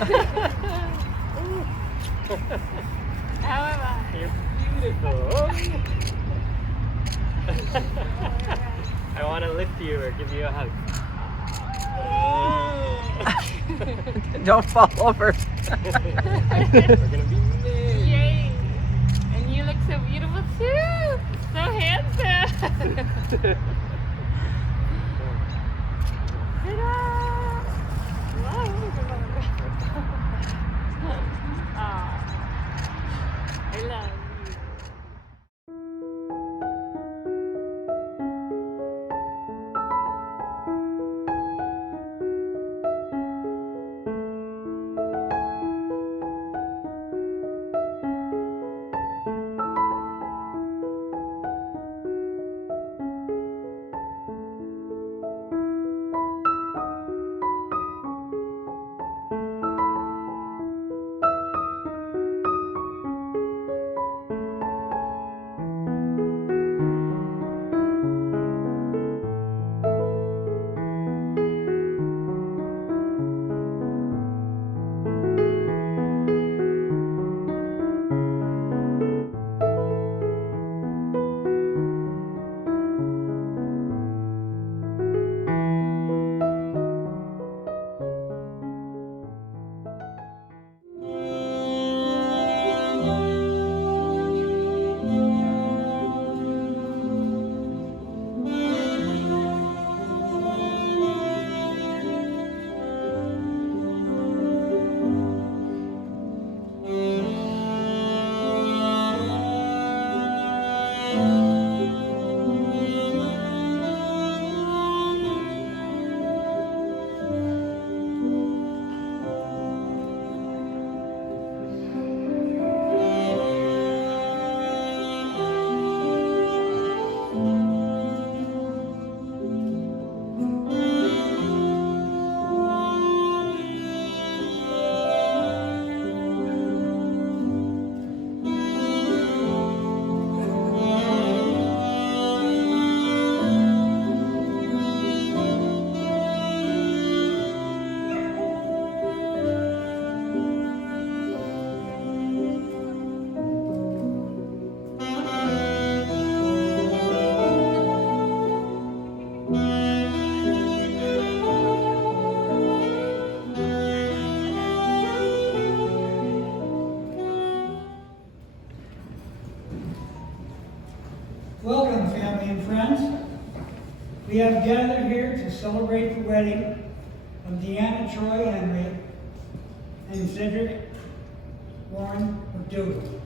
How am I? You're beautiful. I want to lift you or give you a hug. Don't fall over. We're gonna be married. Yay! And you look so beautiful too. So handsome. Ta-da! Whoa. Aw. I love you. Welcome, family and friends. We have gathered here to celebrate the wedding of Deanna Troy Henry and Cedric Warren McDougal.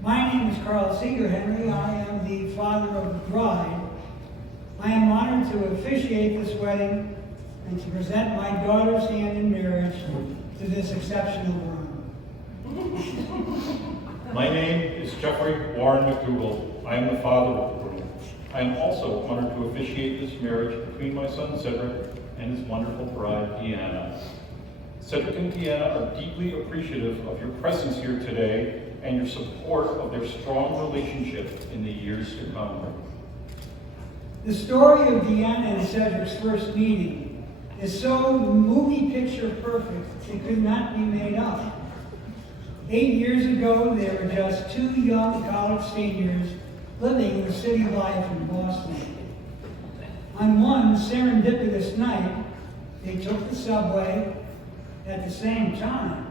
My name is Carl Seeger Henry. I am the father of the bride. I am honored to officiate this wedding and to present my daughter's hand in marriage to this exceptional groom. My name is Jeffrey Warren McDougal. I am the father of the groom. I am also honored to officiate this marriage between my son Cedric and his wonderful bride Deanna. Cedric and Deanna are deeply appreciative of your presence here today and your support of their strong relationship in the years to come. The story of Deanna and Cedric's first meeting is so movie picture perfect it could not be made up. 8 years ago, they were just two young college seniors living the city life in Boston. On one serendipitous night, they took the subway at the same time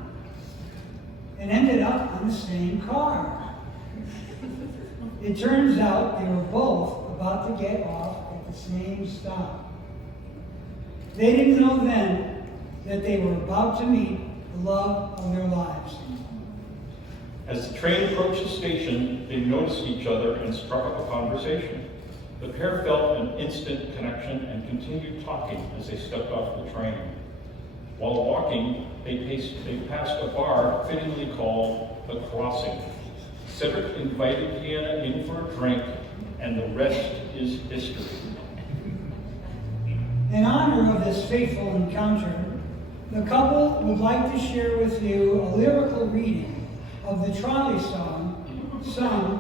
and ended up on the same car. It turns out they were both about to get off at the same stop. They didn't know then that they were about to meet the love of their lives. As the train approached the station, they noticed each other and struck up a conversation. The pair felt an instant connection and continued talking as they stepped off the train. While walking, they passed a bar fittingly called The Crossing. Cedric invited Deanna in for a drink, and the rest is history. In honor of this fateful encounter, the couple would like to share with you a lyrical reading of the trolley song sung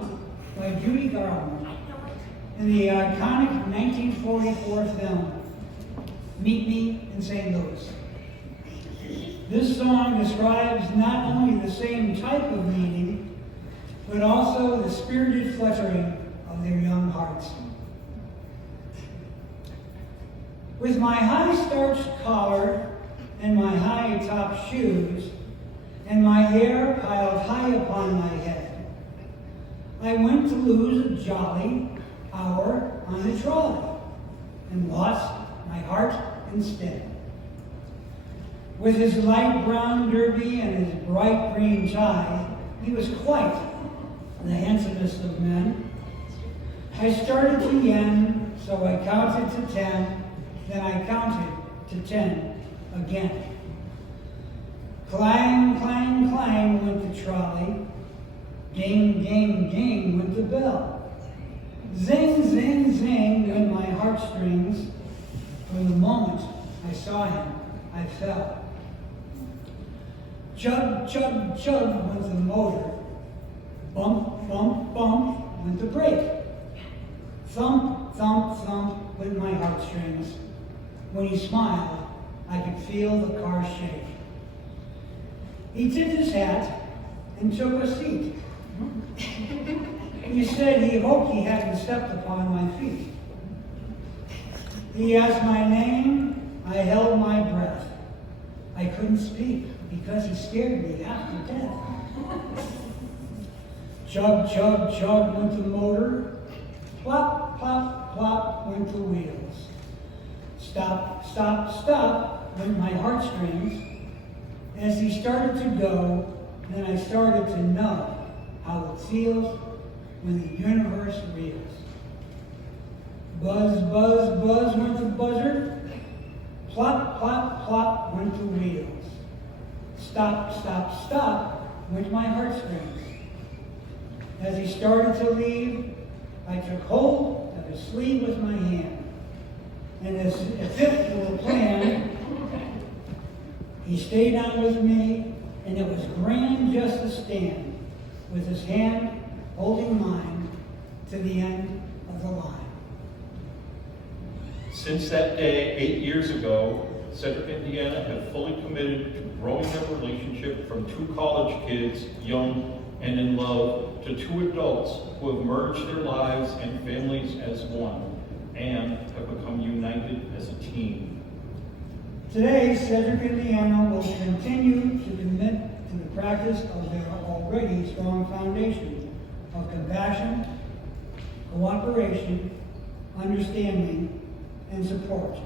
by Judy Garland in the iconic 1944 film, Meet Me in St. Louis. This song describes not only the same type of meeting, but also the spirited fluttering of their young hearts. With my high starched collar and my high top shoes, and my hair piled high upon my head, I went to lose a jolly hour on the trolley, and lost my heart instead. With his light brown derby and his bright green tie, he was quite the handsomest of men. I started to yen, so I counted to 10, then I counted to 10 again. Clang, clang, clang went the trolley. Ding, ding, ding went the bell. Zing, zing, zing went my heartstrings. From the moment I saw him, I fell. Chug, chug, chug went the motor. Bump, bump, bump went the brake. Thump, thump, thump went my heartstrings. When he smiled, I could feel the car shake. He tipped his hat and took a seat. He said he hoped he hadn't stepped upon my feet. He asked my name. I held my breath. I couldn't speak because he scared me half to death. Chug, chug, chug went the motor. Plop, plop, plop went the wheels. Stop, stop, stop went my heartstrings. As he started to go, then I started to know how it feels when the universe reels. Buzz, buzz, buzz went the buzzer. Plop, plop, plop went the wheels. Stop, stop, stop went my heartstrings. As he started to leave, I took hold of his sleeve with my hand. And as if it were a plan, he stayed on with me, and it was grand just to stand with his hand holding mine to the end of the line. Since that day, 8 years ago, Cedric and Deanna have fully committed to growing their relationship from two college kids, young and in love, to two adults who have merged their lives and families as one and have become united as a team. Today, Cedric and Deanna will continue to commit to the practice of their already strong foundation of compassion, cooperation, understanding, and support.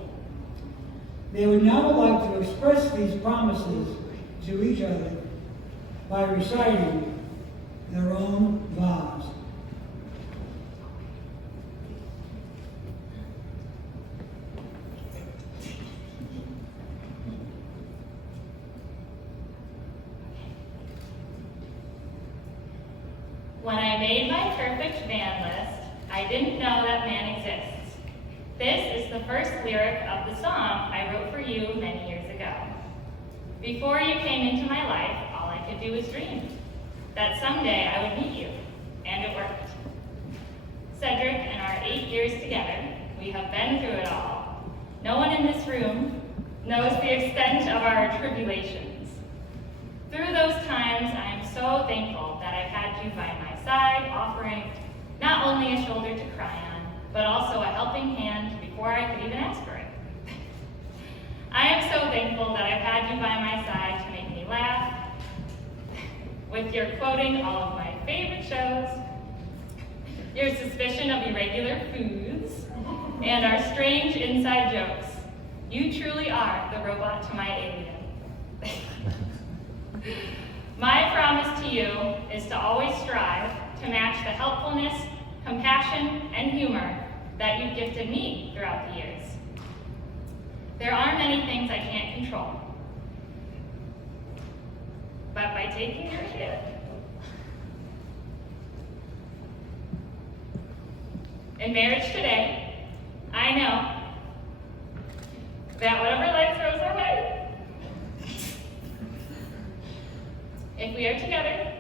They would now like to express these promises to each other by reciting their own vows. When I made my perfect man list, I didn't know that man exists. This is the first lyric of the song I wrote for you many years ago. Before you came into my life, all I could do was dream that someday I would meet you, and it worked. Cedric and our 8 years together, we have been through it all. No one in this room knows the extent of our tribulations. Through those times, I am so thankful that I've had you by my side, offering not only a shoulder to cry on, but also a helping hand before I could even ask for it. I am so thankful that I've had you by my side to make me laugh, with your quoting all of my favorite shows, your suspicion of irregular foods, and our strange inside jokes. You truly are the robot to my alien. My promise to you is to always strive to match the helpfulness, compassion, and humor that you've gifted me throughout the years. There are many things I can't control, but by taking your hit, in marriage today, I know that whatever life throws our way, if we are together,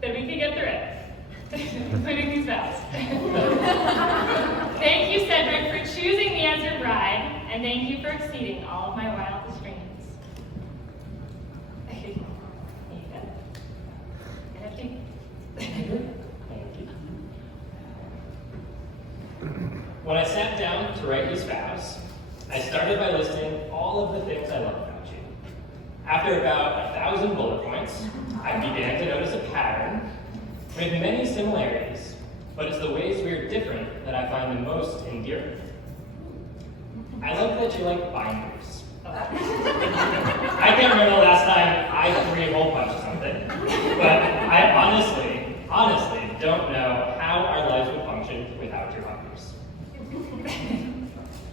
then we can get through it, including these vows. Thank you, Cedric, for choosing me as your bride, and thank you for exceeding all of my wildest dreams. to write these vows, I started by listing all of the things I love about you. After about 1,000 bullet points, I began to notice a pattern. We have many similarities, but it's the ways we are different that I find the most endearing. I like that you like binders. I can't remember the last time I 3-hole punched something, but I honestly don't know how our lives would function without your binders.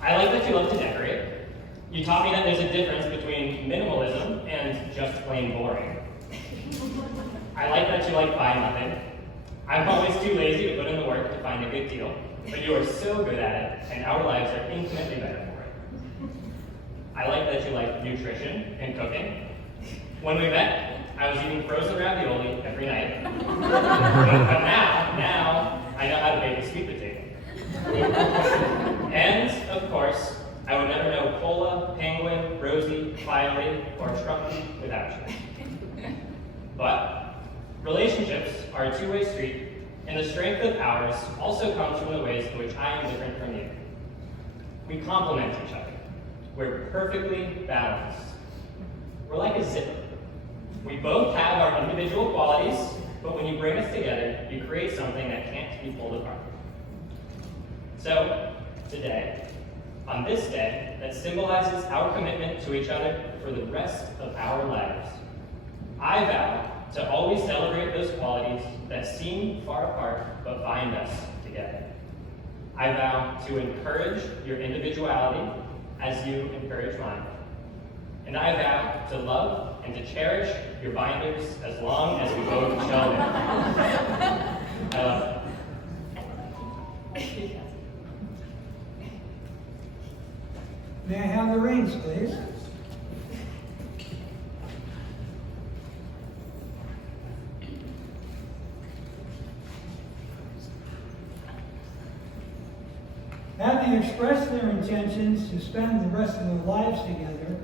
I like that you love to decorate. You taught me that there's a difference between minimalism and just plain boring. I like that you like buy nothing. I'm always too lazy to put in the work to find a good deal, but you are so good at it, and our lives are infinitely better for it. I like that you like nutrition and cooking. When we met, I was eating frozen ravioli every night. But now I know how to make a sweet potato. And, of course, I would never know Polka, Penguin, Rosie, Filey, or Truckee without you. But relationships are a two-way street, and the strength of ours also comes from the ways in which I am different from you. We complement each other. We're perfectly balanced. We're like a zipper. We both have our individual qualities, but when you bring us together, you create something that can't be pulled apart. So, today, on this day that symbolizes our commitment to each other for the rest of our lives, I vow to always celebrate those qualities that seem far apart but bind us together. I vow to encourage your individuality as you encourage mine. And I vow to love and to cherish your binders as long as we both shall live. I love you. May I have the rings, please? Having expressed their intentions to spend the rest of their lives together,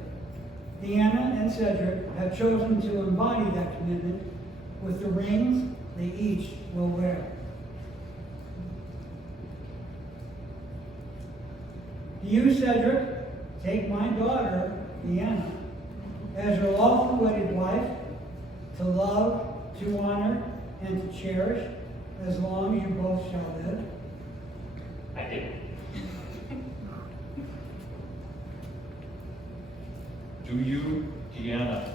Deanna and Cedric have chosen to embody that commitment with the rings they each will wear. To you, Cedric, take my daughter, Deanna, as your lawful wedded wife, to love, to honor, and to cherish as long as you both shall live. I do. Do you, Deanna,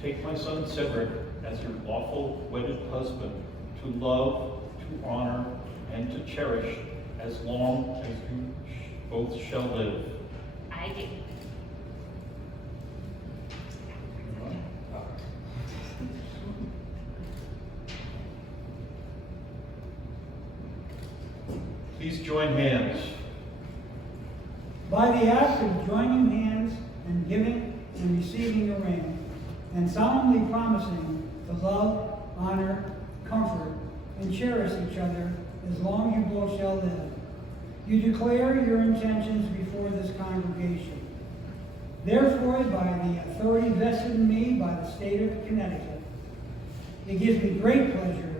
take my son Cedric as your lawful wedded husband to love, to honor, and to cherish as long as you both shall live? I do. Please join hands. By the act of joining hands and giving and receiving a ring, and solemnly promising to love, honor, comfort, and cherish each other as long as you both shall live, you declare your intentions before this congregation. Therefore, by the authority vested in me by the state of Connecticut, it gives me great pleasure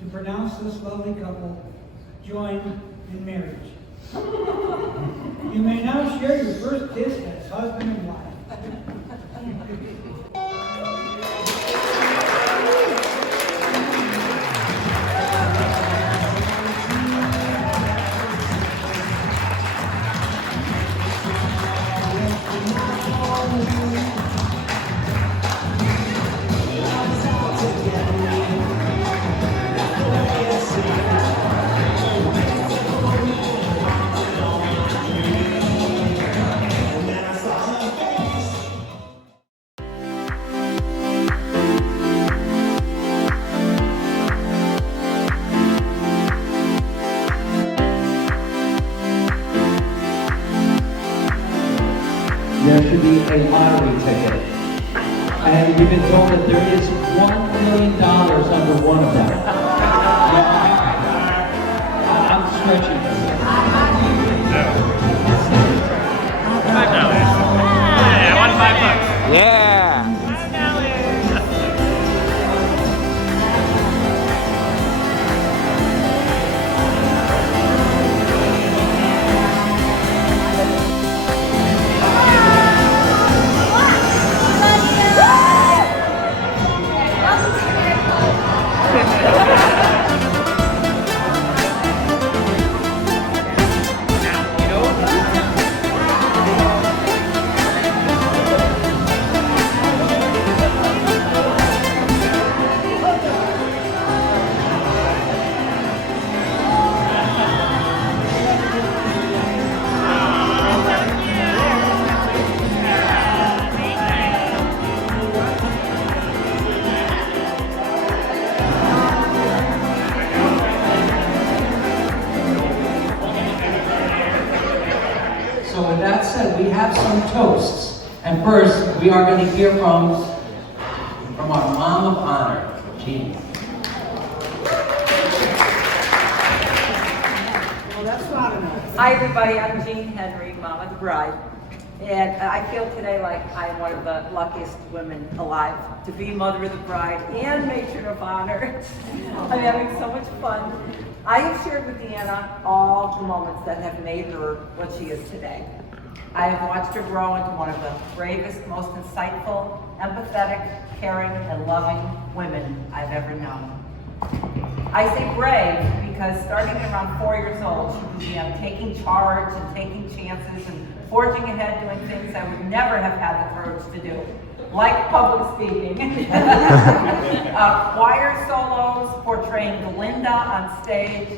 to pronounce this lovely couple joined in marriage. You may now share your first kiss as husband and wife. There should be a lottery ticket. And we've been told that there is $1 million under one of them. I'm stretching this. $5. Yeah, I won $5. Yeah. said, we have some toasts. And first, we are going to hear from our Mom of Honor, Jean. Hi everybody, I'm Jean Henry, Mom of the Bride. And I feel today like I'm one of the luckiest women alive to be Mother of the Bride and Matron of Honor. I'm having so much fun. I have shared with Deanna all the moments that have made her what she is today. I have watched her grow into one of the bravest, most insightful, empathetic, caring, and loving women I've ever known. I say brave because starting around 4 years old, she began taking charge and taking chances and forging ahead doing things I would never have had the courage to do, like public speaking, choir solos, portraying Glinda on stage,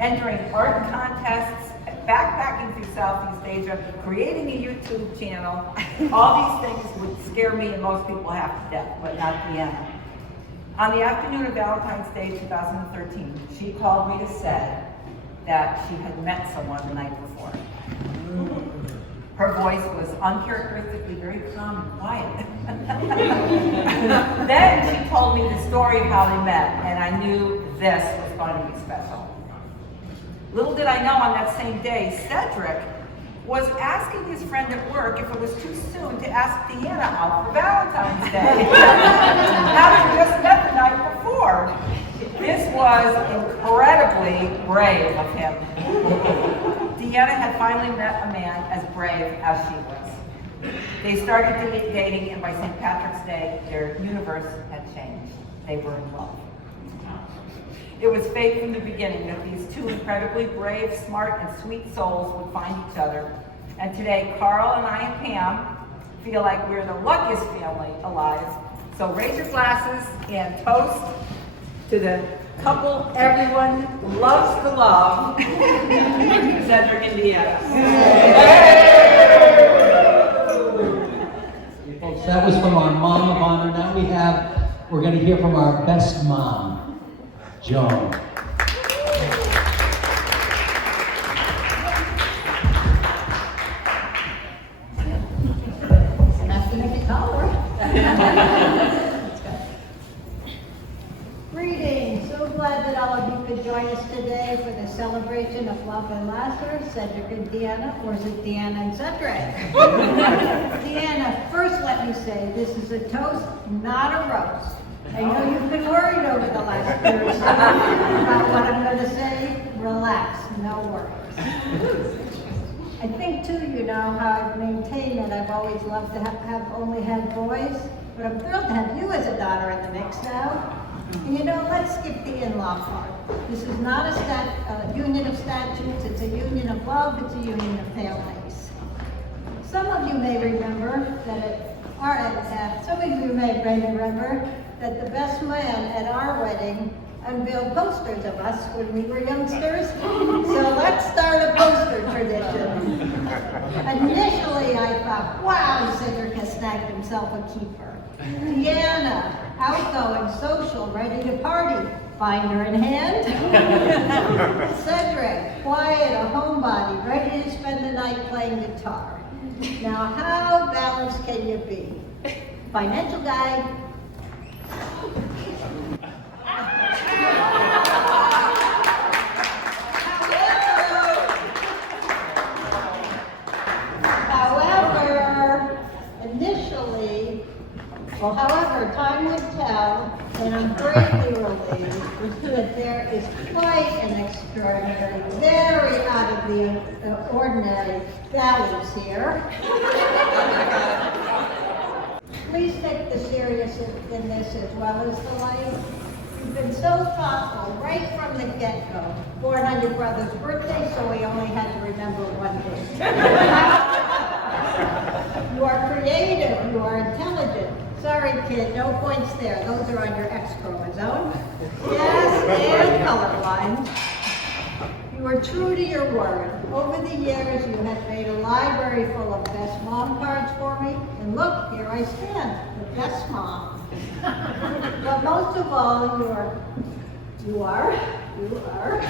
entering art contests, backpacking through Southeast Asia, creating a YouTube channel. All these things would scare me and most people half to death, but not Deanna. On the afternoon of Valentine's Day 2013, she called me to say that she had met someone the night before. Her voice was uncharacteristically very calm and quiet. Then she told me the story of how they met, and I knew this was going to be special. Little did I know on that same day, Cedric was asking his friend at work if it was too soon to ask Deanna out for Valentine's Day. Having just met the night before. This was incredibly brave of him. Deanna had finally met a man as brave as she was. They started dating, and by St. Patrick's Day, their universe had changed. They were in love. It was fate from the beginning that these two incredibly brave, smart, and sweet souls would find each other. And today, Carl and I and Pam feel like we're the luckiest family alive. So raise your glasses and toast to the couple everyone loves to love, Cedric and Deanna. Folks, that was from our Mom of Honor. Now we're going to hear from our best mom, Joan. Greetings. So glad that all of you could join us today for the celebration of love and laughter, Cedric and Deanna, or is it Deanna and Cedric? Deanna, first let me say this is a toast, not a roast. I know you've been worried over the last year or so about what I'm going to say. Relax, no worries. I think too, you know how I've maintained that I've always loved to have only had boys, but I'm thrilled to have you as a daughter in the mix now. And you know, let's skip the in-law part. This is not a union of statutes, it's a union of love, it's a union of families. Some of you may remember that that the best man at our wedding unveiled posters of us when we were youngsters. So let's start a poster tradition. Initially, I thought, wow, Cedric has snagged himself a keeper. Deanna, outgoing, social, ready to party, binder in hand. Cedric, quiet, a homebody, ready to spend the night playing guitar. Now, how balanced can you be? Financial guide. However, time would tell, and I'm greatly relieved that there is quite an extraordinary, very out of the ordinary balance here. Please take the serious in this as well as the light. You've been so thoughtful right from the get-go. Born on your brother's birthday, so we only had to remember one day. You are creative, you are intelligent. Sorry, kid, no points there. Those are on your X chromosome. Yes, and colorblind. You are true to your word. Over the years, you have made a library full of best mom cards for me. And look, here I stand, the best mom. But most of all, you you are.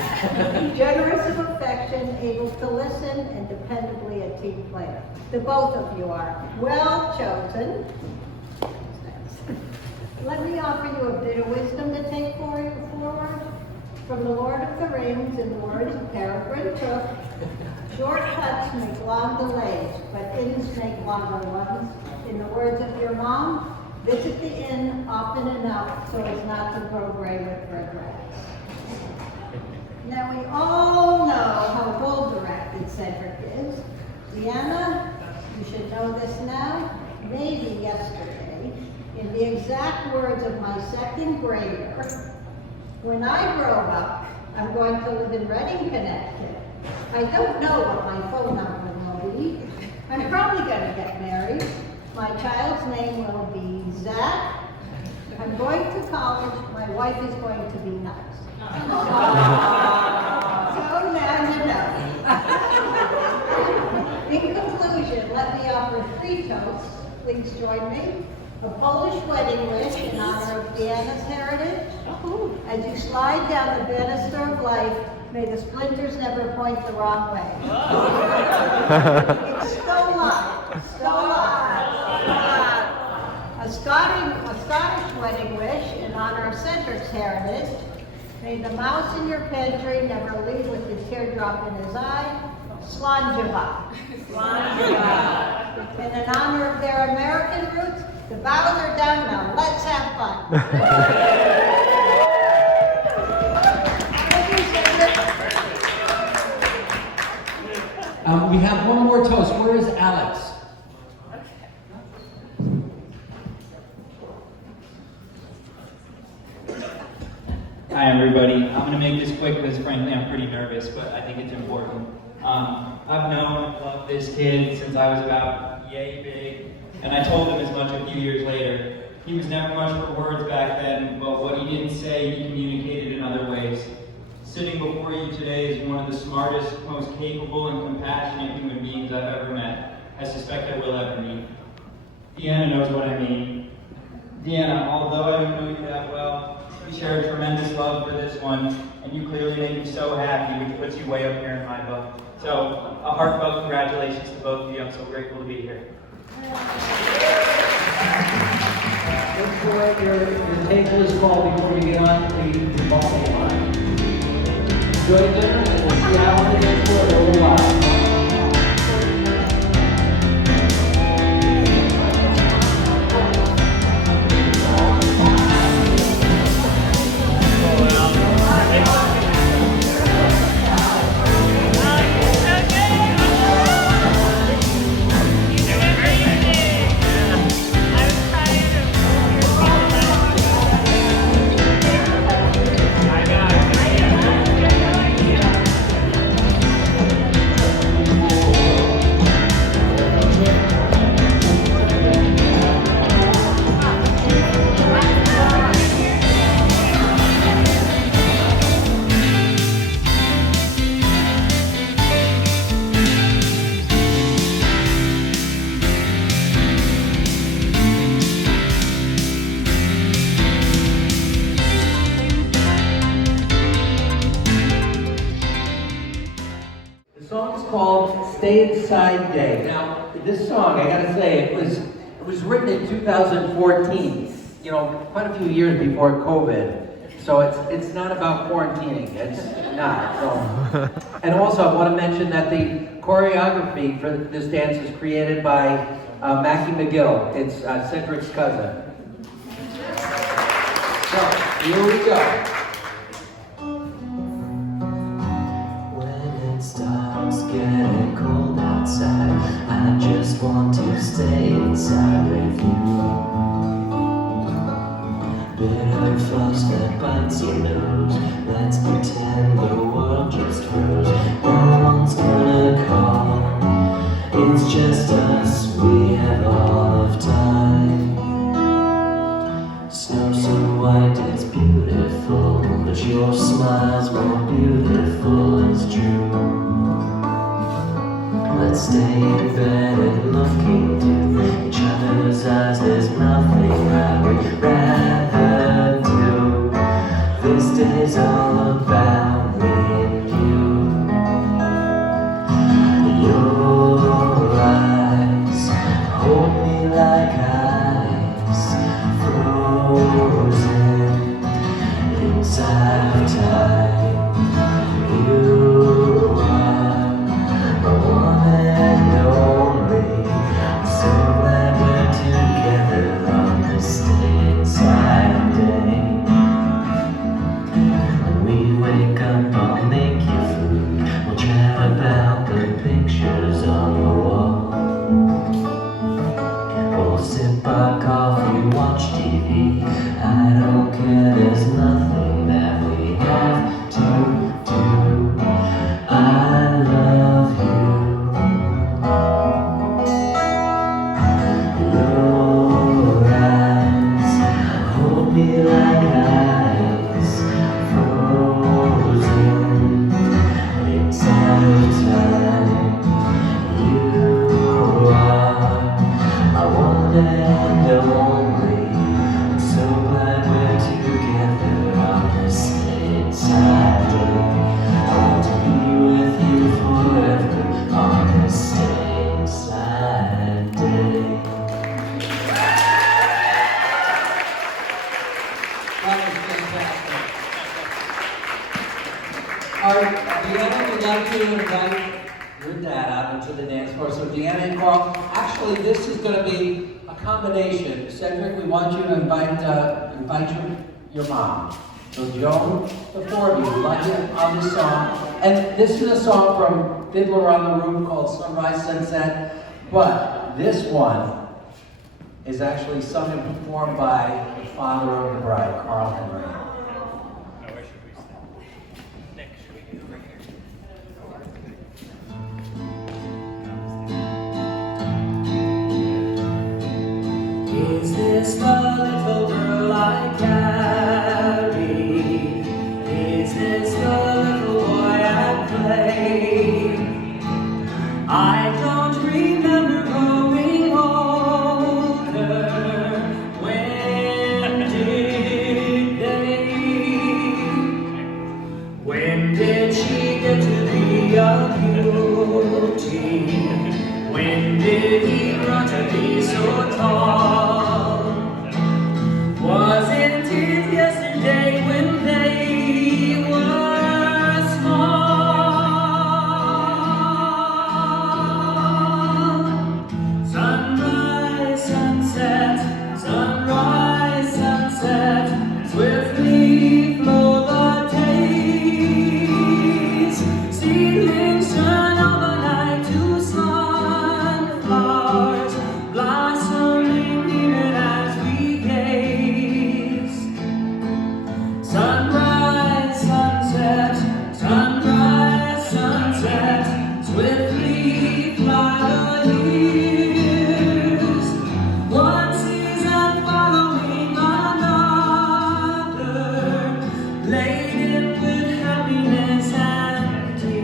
Generous of affection, able to listen, and dependably a team player. The both of you are well chosen. Let me offer you a bit of wisdom to take forward. From the Lord of the Rings, in the words of Peregrine Took, shortcuts make long delays, but inns make longer ones. In the words of your mom, visit the inn often enough so as not to grow gray with regrets. Now we all know how goal-directed Cedric is. Deanna, you should know this now, maybe yesterday, in the exact words of my second grader, when I grow up, I'm going to live in Reading, Connecticut. I don't know what my phone number will be. I'm probably going to get married. My child's name will be Zach. I'm going to college. My wife is going to be nice. So now you know. In conclusion, let me offer 3 toasts. Please join me. A Polish wedding wish in honor of Deanna's heritage. As you slide down the banister of life, may the splinters never point the wrong way. It's still alive. A Scottish wedding wish in honor of Cedric's heritage. May the mouse in your pantry never leave with a teardrop in his eye. Slanjava. And in honor of their American roots, the bows are down now. Let's have fun. We have one more toast. Where is Alex? Hi everybody. I'm going to make this quick because frankly I'm pretty nervous, but I think it's important. I've known and loved this kid since I was about yay big, and I told him as much a few years later. He was never much for words back then, but what he didn't say, he communicated in other ways. Sitting before you today is one of the smartest, most capable, and compassionate human beings I've ever met. I suspect I will ever meet. Deanna knows what I mean. Deanna, although I don't know you that well, you share a tremendous love for this one, and you clearly make me so happy, which puts you way up here in my book. So, a heartfelt congratulations to both of you. I'm so grateful to be here. Before your table is called, before we get on the ball line. Enjoy dinner, and we'll see how it is for a little while. Stay Inside Day. Now, this song, I gotta say, it was written in 2014. You know, quite a few years before COVID. So it's not about quarantining. It's not. So. And also, I want to mention that the choreography for this dance is created by Mackie McGill. It's Cedric's cousin. So here we go. Starts getting cold outside. I just want to stay inside with you. Bitter frost that bites your nose. Let's pretend the world just froze. No one's gonna call. It's just us. We have all of time. Snow so white, it's beautiful, but your smile's more beautiful. It's true. Let's stay in bed and look into each other's eyes. There's nothing I would rather do. This day's all about to invite your dad out into the dance floor. So Deanna and Carl, actually this is going to be a combination. Cedric, we want you to invite your mom. So Joan, the four of you, would like you on this song. And this is a song from Fiddler on the Roof called Sunrise Sunset. But this one is actually sung and performed by the father of the bride, Carl Henry. Is this the little girl I carry? Is this the little boy I play? I don't remember growing older. When did they? When did she get to be a beauty? When did he grow to be so tall? Wasn't it yesterday when they were small? Sunrise, sunset, sunrise, sunset, swiftly flow the days. Seedlings turn overnight to sunflowers, blossoming even as we gaze. Sunrise, sunset, sunrise, sunset, swiftly fly the years. One season following another, laden with happiness and tears.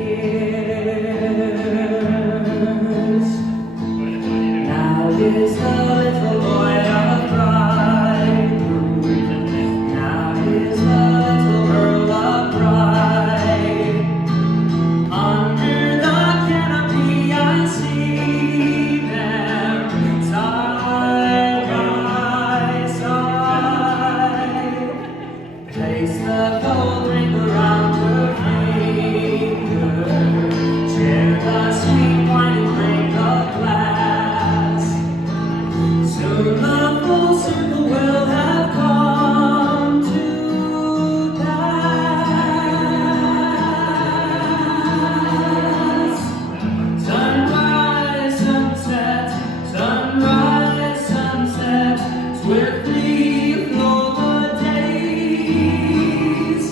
Now is the little boy a bridegroom? Now is the little girl a bride? Under the canopy I see them side by side. Place the gold ring around her finger. Share the sweet wine and break the glass. Soon the full circle will have come to pass. Sunrise, sunset, sunrise, sunset, swiftly flow the days.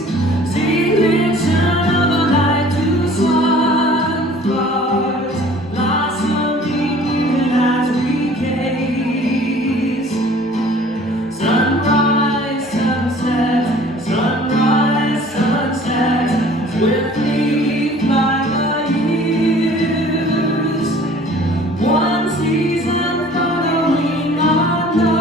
Seedlings turn of the night to sunflowers, blossoming even as we gaze. Sunrise, sunset, sunrise, sunset, swiftly fly the years. One season following another,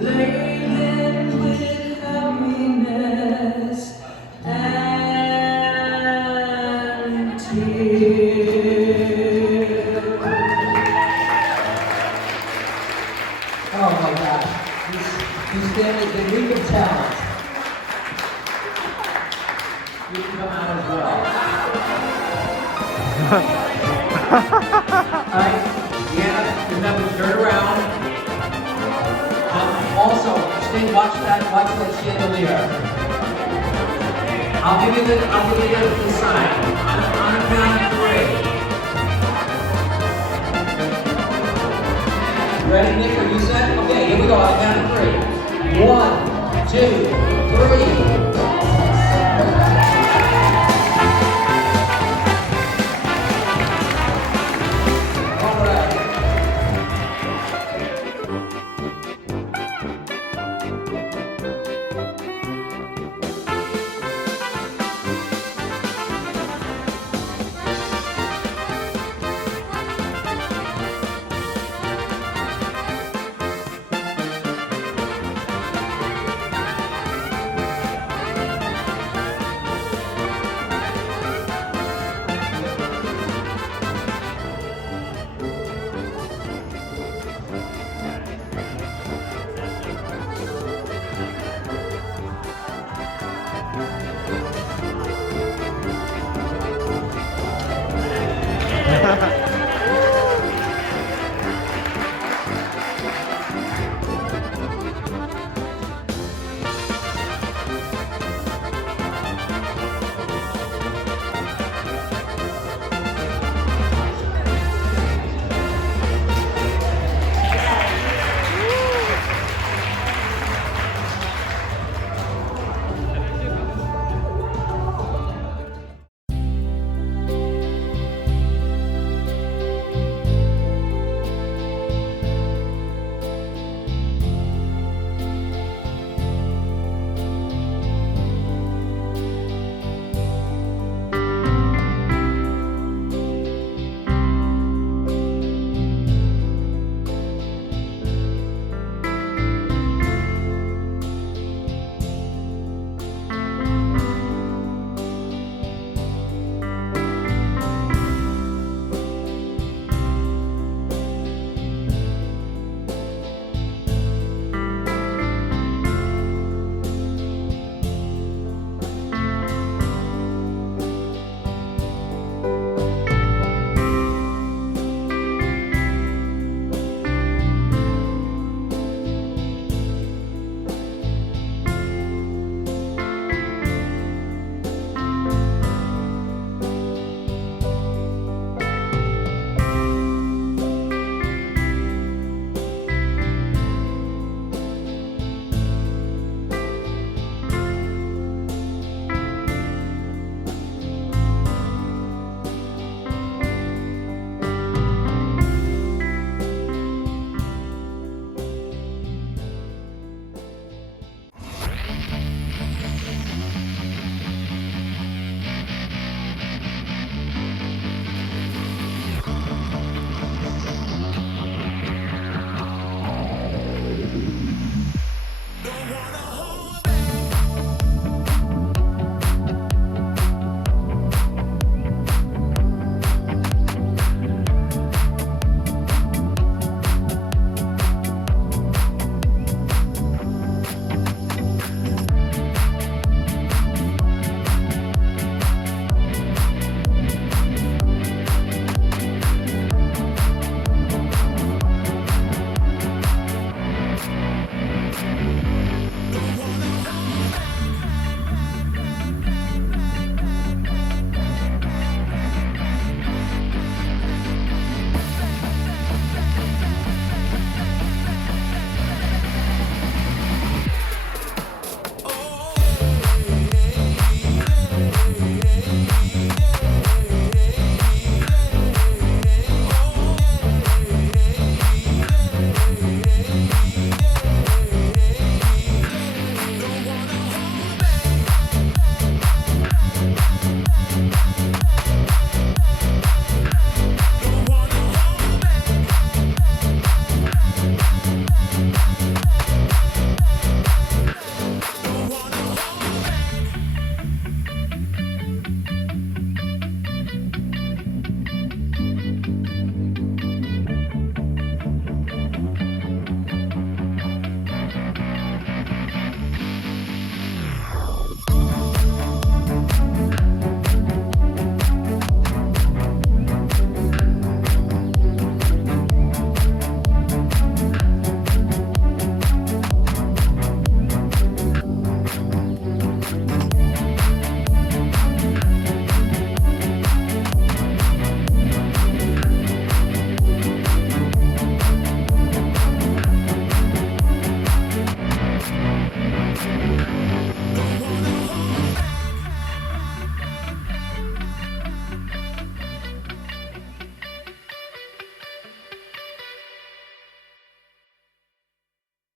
laden with happiness and tears. Oh my gosh. He's standing the week of talent. You can come out as well. Alright, Deanna, remember, turn around. Also, stay, watch that chandelier. I'll give you the sign. On a count of three. Ready, Nick? Are you set? Okay, here we go. On a count of three. 1, 2, 3.